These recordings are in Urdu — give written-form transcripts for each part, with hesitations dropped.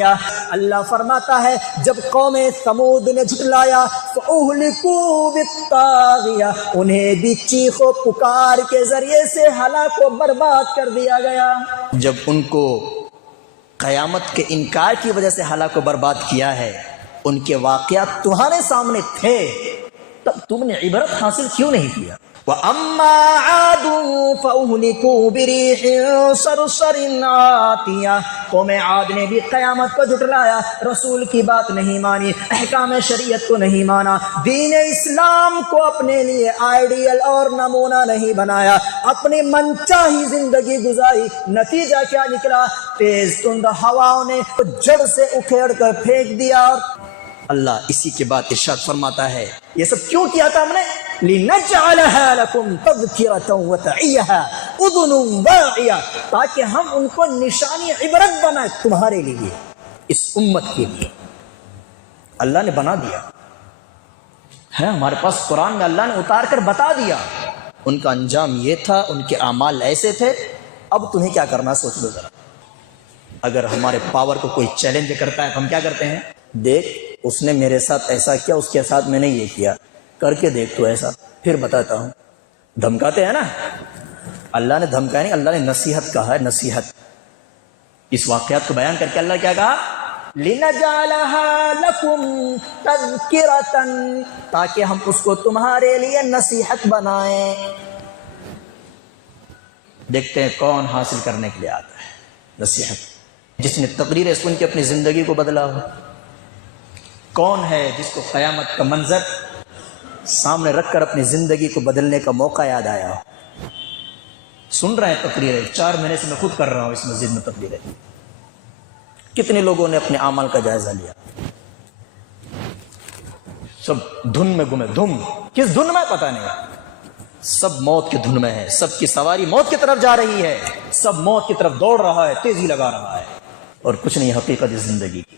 واقعہ۔ اللہ فرماتا ہے جب قوم ثمود نے جھٹلایا فَأُهْلِكُوا بِالطَّاغِیَةِ، انہیں بھی چیخ و پکار کے ذریعے سے ہلاک و برباد کر دیا گیا۔ جب ان کو قیامت کے انکار کی وجہ سے ہلاک و برباد کیا ہے، ان کے واقعات تمہارے سامنے تھے، تب تم نے عبرت حاصل کیوں نہیں کیا؟ وَأَمَّا عَادٌ فَأُهْلِكُوا بِرِيحٍ صَرْصَرٍ عَاتِيَةٍ، قوم عاد نے بھی قیامت کو جھٹلایا، رسول کی بات نہیں مانی، احکام شریعت کو نہیں مانا، دین اسلام کو اپنے لیے آئیڈیل اور نمونہ نہیں بنایا، اپنی من چاہی زندگی گزاری۔ نتیجہ کیا نکلا؟ تیز تند ہواؤں نے جڑ سے اکھیڑ کر پھینک دیا۔ اللہ اسی کے بعد ارشاد فرماتا ہے یہ سب کیوں کیا تھا ہم نے؟ لِنَجْعَلَهَا لَكُمْ تَذْكِرَةً وَتَعِيَهَا أُذُنٌ وَاعِيَةٌ، تاکہ ہم ان کو نشانی عبرت بنائیں تمہارے لیے، اس امت کے لیے۔ اللہ نے بنا دیا ہے، ہمارے پاس قرآن میں اللہ نے اتار کر بتا دیا، ان کا انجام یہ تھا، ان کے اعمال ایسے تھے، اب تمہیں کیا کرنا سوچ لو ذرا۔ اگر ہمارے پاور کو کوئی چیلنج کرتا ہے تو ہم کیا کرتے ہیں؟ دیکھ اس نے میرے ساتھ ایسا کیا، اس کے ساتھ میں نے یہ کیا، کر کے دیکھ تو ایسا، پھر بتاتا ہوں۔ دھمکاتے ہیں نا، اللہ نے دھمکایا نہیں، اللہ نے نصیحت کہا ہے، نصیحت۔ اس واقعات کو بیان کر کے اللہ کیا کہا؟ لِنَجْعَلَهَا لَكُمْ تَذْكِرَةً، تاکہ ہم اس کو تمہارے لیے نصیحت بنائیں۔ دیکھتے ہیں کون حاصل کرنے کے لیے آتا ہے نصیحت، جس نے تقریر سن کے اپنی زندگی کو بدلا ہو۔ کون ہے جس کو قیامت کا منظر سامنے رکھ کر اپنی زندگی کو بدلنے کا موقع یاد آیا ہو؟ سن رہے ہیں تقریریں، 4 مہینے سے میں خود کر رہا ہوں اس مسجد میں تقریریں۔ کتنے لوگوں نے اپنے اعمال کا جائزہ لیا؟ سب دھن میں گمے، دھن کس دھن میں پتہ نہیں، سب موت کی دھن میں ہے، سب کی سواری موت کی طرف جا رہی ہے، سب موت کی طرف دوڑ رہا ہے، تیزی لگا رہا ہے، اور کچھ نہیں حقیقت اس زندگی کی۔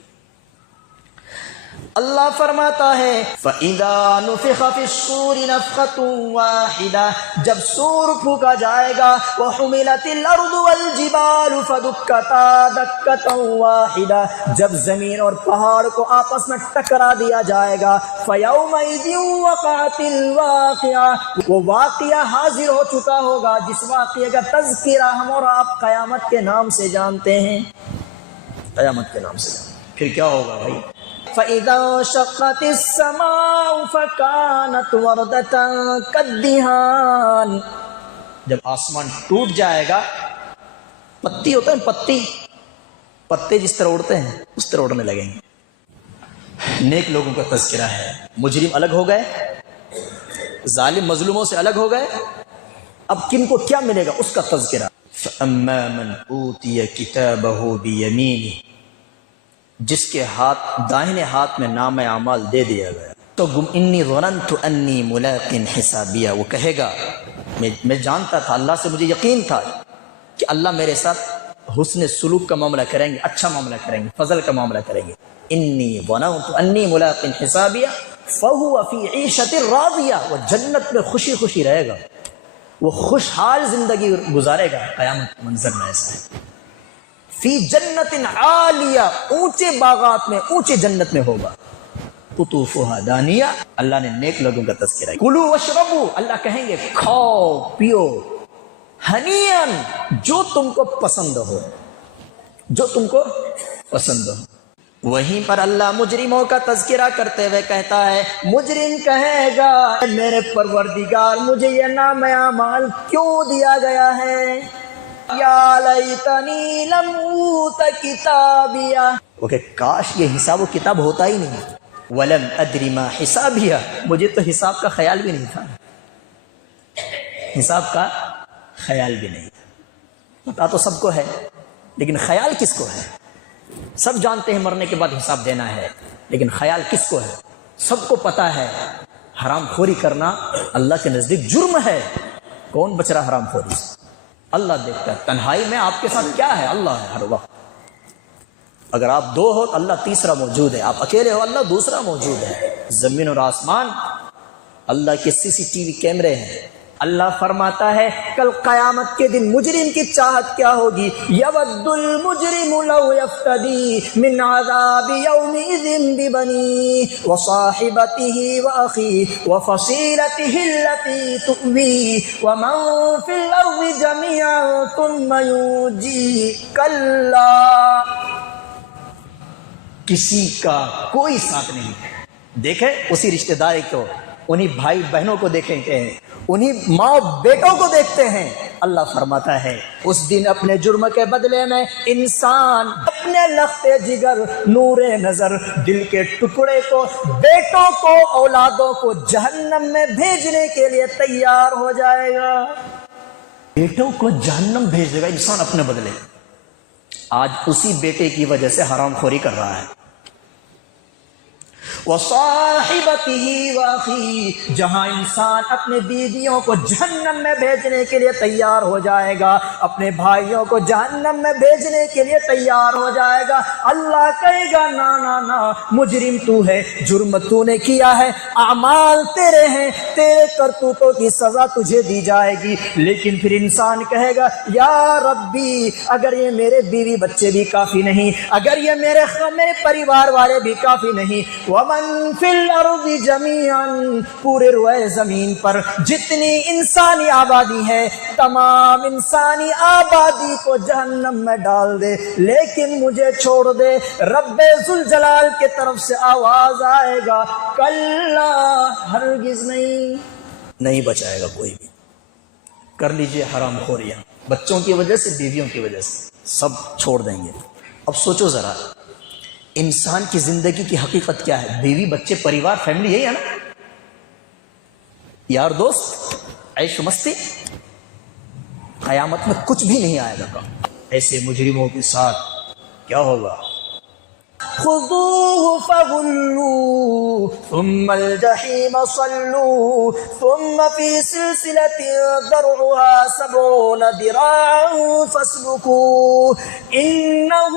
اللہ فرماتا ہے فَإِذَا نُفِخَ فِي الصُّورِ نَفْخَةٌ وَاحِدَةٌ، جب سور پھونکا جائے گا، وَحُمِلَتِ الْأَرْضُ وَالْجِبَالُ فَدُكَّتَا دَكَّةً وَاحِدَةً، جب زمین اور پہاڑ کو آپس میں ٹکرا دیا جائے گا، فَيَوْمَئِذٍ وَقَعَتِ الْوَاقِعَةُ، وہ واقعہ حاضر ہو چکا ہوگا جس واقعے کا تذکرہ ہم اور آپ قیامت کے نام سے جانتے ہیں، قیامت کے نام سے جانتے ہیں۔ پھر کیا ہوگا بھائی؟ فَإِذَا انشَقَّتِ السَّمَاءُ فَكَانَتْ وَرْدَةً كَالدِّهَانِ، جب آسمان ٹوٹ جائے گا، پتی ہوتا ہے پتی، پتے جس طرح اڑتے ہیں اس طرح اڑنے لگیں گے۔ نیک لوگوں کا تذکرہ ہے، مجرم الگ ہو گئے، ظالم مظلوموں سے الگ ہو گئے، اب کن کو کیا ملے گا اس کا تذکرہ۔ فَأَمَّا مَنْ أُوتِيَ كِتَابَهُ بِيَمِينِهِ، جس کے داہنے ہاتھ میں نام اعمال دے دیا گیا، تو انی ظننت انی ملاق حسابیہ، وہ کہے گا میں جانتا تھا، اللہ سے مجھے یقین تھا کہ اللہ میرے ساتھ حسن سلوک کا معاملہ کریں گے، اچھا معاملہ کریں گے، فضل کا معاملہ کریں گے۔ انی ظننت انی ملاق حسابیہ فہو فی عیشۃ راضیہ، وہ جنت میں خوشی خوشی رہے گا، وہ خوشحال زندگی گزارے گا۔ قیامت کے منظر میں ایسا ہے، فی جنت عالیہ، اونچے باغات میں، اونچے جنت میں ہوگا، قطوفہا دانیہ، اللہ نے نیک لوگوں کا تذکرہ ہے۔ کلوا واشربوا، اللہ کہیں گے کھاؤ پیو، ہنیئن، جو تم کو پسند ہو، جو تم کو پسند ہو۔ وہیں پر اللہ مجرموں کا تذکرہ کرتے ہوئے کہتا ہے، مجرم کہے گا میرے پروردگار مجھے یہ نام اعمال کیوں دیا گیا ہے، یا لیتنی لم اوت کتابیہ، وہ کہ کاش یہ حساب و کتاب ہوتا ہی نہیں، ولم ادری ما حسابیہ، مجھے تو حساب کا خیال بھی نہیں تھا، حساب کا خیال بھی نہیں تھا۔ پتا تو سب کو ہے لیکن خیال کس کو ہے؟ سب جانتے ہیں مرنے کے بعد حساب دینا ہے، لیکن خیال کس کو ہے؟ سب کو پتا ہے حرام خوری کرنا اللہ کے نزدیک جرم ہے، کون بچ رہا حرام خوری سے؟ اللہ دیکھتا ہے۔ تنہائی میں آپ کے ساتھ کیا ہے؟ اللہ ہے ہر وقت۔ اگر آپ 2 ہو تو اللہ تیسرا موجود ہے، آپ اکیلے ہو اللہ دوسرا موجود ہے۔ زمین اور آسمان اللہ کے CCTV کیمرے ہیں، اللہ فرماتا ہے کل قیامت کے دن مجرم کی چاہت کیا ہوگی؟ یود المجرم لو یفتدی من عذاب یومئذ ببنیہ وصاحبتہ واخیہ وفصیلتہ التی تؤویہ ومن فی الارض جميعا ثم ینجیہ کلا، کسی کا کوئی ساتھ نہیں ہے۔ دیکھیں اسی رشتہ داری کو، انہی بھائی بہنوں کو دیکھیں کہ انہی ماں بیٹوں کو دیکھتے ہیں۔ اللہ فرماتا ہے اس دن اپنے جرم کے بدلے میں انسان اپنے لخت جگر، نور نظر، دل کے ٹکڑے کو، بیٹوں کو، اولادوں کو جہنم میں بھیجنے کے لیے تیار ہو جائے گا۔ بیٹوں کو جہنم بھیج دے گا انسان اپنے بدلے۔ آج اسی بیٹے کی وجہ سے حرام خوری کر رہا ہے۔ وصاحبتہ واخیہ، جہاں انسان اپنے بیویوں کو جہنم میں بھیجنے کے لیے تیار ہو جائے گا، اپنے بھائیوں کو جہنم میں بھیجنے کے لیے تیار ہو جائے گا، اللہ کہے گا نا نا نا، مجرم تو ہے، جرم تو نے کیا ہے، اعمال تیرے ہیں، تیرے کرتوتوں کی سزا تجھے دی جائے گی۔ لیکن پھر انسان کہے گا یا ربی، اگر یہ میرے بیوی بچے بھی کافی نہیں، اگر یہ میرے پریوار والے بھی کافی نہیں، ومن فی الارض جمیعا، پورے روئے زمین پر جتنی انسانی آبادی ہے، تمام انسانی آبادی کو جہنم میں ڈال دے، لیکن مجھے چھوڑ دے۔ رب ذوالجلال کے طرف سے آواز آئے گا کلا، ہرگز نہیں بچائے گا کوئی بھی۔ کر لیجئے حرام خوریاں، بچوں کی وجہ سے، بیویوں کی وجہ سے، سب چھوڑ دیں گے۔ اب سوچو ذرا، انسان کی زندگی کی حقیقت کیا ہے؟ بیوی بچے پریوار فیملی، یہی ہے نا؟ یار دوست، عیش و مستی۔ قیامت میں کچھ بھی نہیں آئے گا۔ ایسے مجرموں کے ساتھ کیا ہوگا؟ خذوه فغلوه ثم الجحیم صلوه ثم في سلسلة ذرعها 70 ذراعا فاسلكوه إنه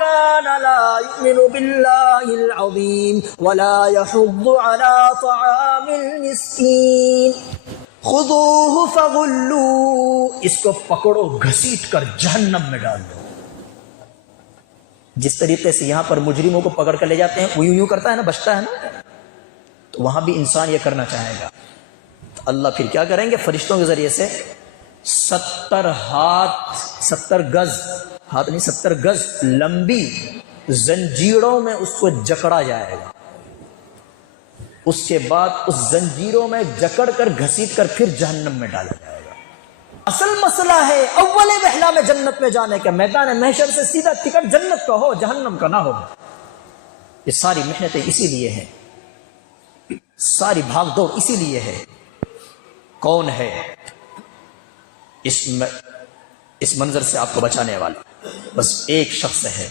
كان لا يؤمن بالله العظيم ولا يحض على طعام المسكين۔ خذوه فغلوه، اس کو پکڑو، گھسیٹ کر جہنم میں ڈال دو۔ جس طریقے سے یہاں پر مجرموں کو پکڑ کر لے جاتے ہیں، وہ یوں کرتا ہے نا، بچتا ہے نا، تو وہاں بھی انسان یہ کرنا چاہے گا۔ تو اللہ پھر کیا کریں گے؟ فرشتوں کے ذریعے سے 70 ہاتھ، 70 گز، ہاتھ نہیں 70 گز لمبی زنجیروں میں اس کو جکڑا جائے گا۔ اس کے بعد اس زنجیروں میں جکڑ کر گھسیٹ کر پھر جہنم میں ڈالا جائے گا۔ اصل مسئلہ ہے اول وہلہ میں جنت میں جانے کا، میدان محشر سے سیدھا ٹکٹ جنت کا ہو، جہنم کا نہ ہو۔ یہ ساری محنتیں اسی لیے ہیں، ساری بھاگ دوڑ اسی لیے ہے۔ کون ہے اس منظر سے آپ کو بچانے والا؟ بس ایک شخص ہے،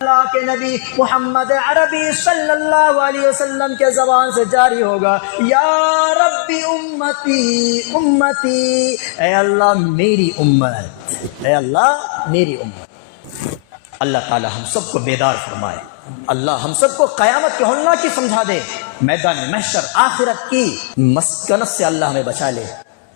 اللہ کے نبی محمد عربی صلی اللہ علیہ وسلم کے زبان سے جاری ہوگا، یا ربی امتی امتی، اے اللہ میری امت، اے اللہ میری امت۔ اللہ تعالی ہم سب کو بیدار فرمائے، اللہ ہم سب کو قیامت کے ہولناک کی سمجھا دے، میدان محشر آخرت کی مسکنت سے اللہ ہمیں بچا لے،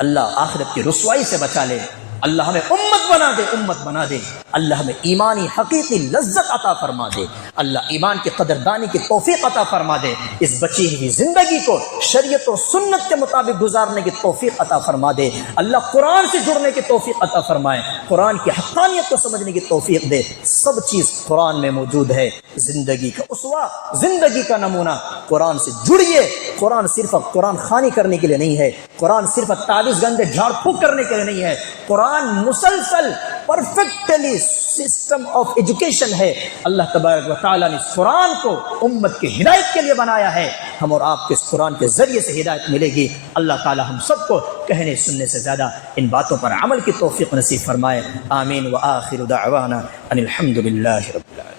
اللہ آخرت کی رسوائی سے بچا لے، اللہ ہمیں امت بنا دے، امت بنا دے، اللہ ہمیں ایمانی حقیقی لذت عطا فرما دے، اللہ ایمان کی قدردانی کی توفیق عطا فرما دے، اس بچی ہوئی زندگی کو شریعت و سنت کے مطابق گزارنے کی توفیق عطا فرما دے، اللہ قرآن سے جڑنے کی توفیق عطا فرمائے، قرآن کی حقانیت کو سمجھنے کی توفیق دے۔ سب چیز قرآن میں موجود ہے، زندگی کا اسوہ، زندگی کا نمونہ، قرآن سے جڑیے۔ قرآن صرف قرآن خوانی کرنے کے لیے نہیں ہے، قرآن صرف تعویذ گندے جھاڑ پھونک کرنے کے لیے نہیں ہے، قرآن مسلسل پرفیکٹلی سسٹم آف ایجوکیشن ہے۔ اللہ تبارک و تعالیٰ نے اس قرآن کو امت کی ہدایت کے لیے بنایا ہے، ہم اور آپ کے اس قرآن کے ذریعے سے ہدایت ملے گی۔ اللہ تعالیٰ ہم سب کو کہنے سننے سے زیادہ ان باتوں پر عمل کی توفیق نصیب فرمائے۔ آمین وآخر دعوانا ان الحمد للہ رب العالمین۔